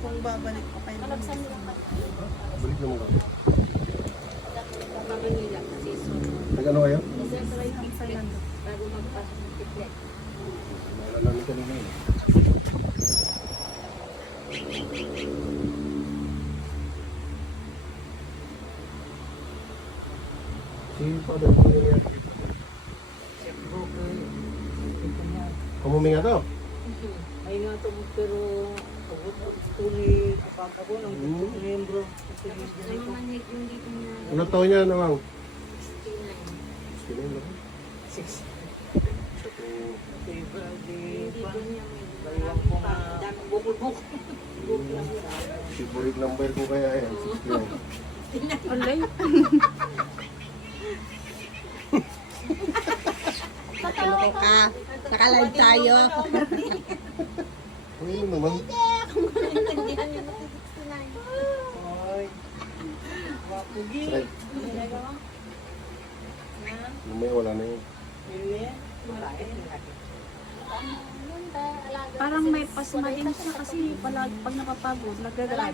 Kung babalik pa kayo. Malabsan nila pa. Balik naman kami. Manila, season. Nag-ano kayo? Siyempre yung Fernando. Bago magpasok ng tiklet. Naalala namin kanina yun. Si Father, ano nangyayari dito? Kamumi nga to? Ay nga ito, pero ito ni kapapa ko, ng miyembro. Namamanig yung dito niya. Ano taon niya namang? 69. Sino yun? 6. Dito niya may Baliwang ko nga. daming bukol-bukol. Favorite number ko kaya yan. 69. Alay. Tatawa ka. Nakalive tayo. Ano naman? Naintindihan niya na 69. Ay. Wapugi. Sakit. Lumaya wala na yun. Alaga. Parang may pasma din siya kasi pag napapagod, nagdadrive.